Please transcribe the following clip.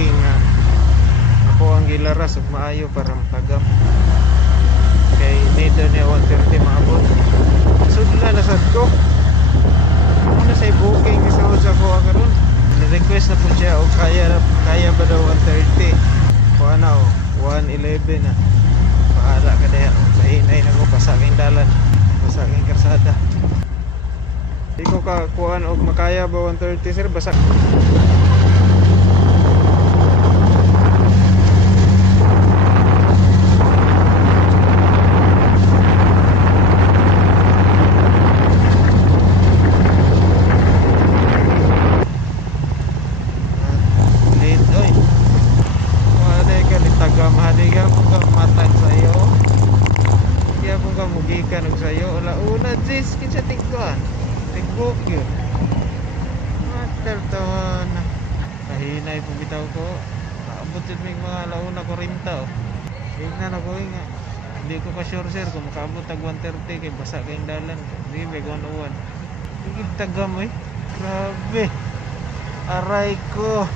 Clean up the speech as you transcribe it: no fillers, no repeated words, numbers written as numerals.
booking nga ako ang gilaras ug maayo para matagam. Kay need niya 130 maabot. Sudla na sad ko. Ano say booking sa usa ko karon. Ni-request na po siya o kaya ba daw 130. Kuha na o 111 na. Bahala ka diha. Pahinay na ko pasaking dalan. Pasaking karsada. Di ko ka kuhaan og makaya ba 130 sir basak. Mahaliga po ka matag sa'yo. Kaya po ka mugikan og sa'yo. Una jis kinsa tigkuan. Tigbook yun. Matartawan. Kahinay po bitaw ko. Kaabot yun may mga launa 40 oh. Tingnan ako nga. Hindi ko pa sure sir kung makaabot tag 130 kay basa kayong dalan. Hindi may 101. Higit tagam eh. Grabe. Aray ko.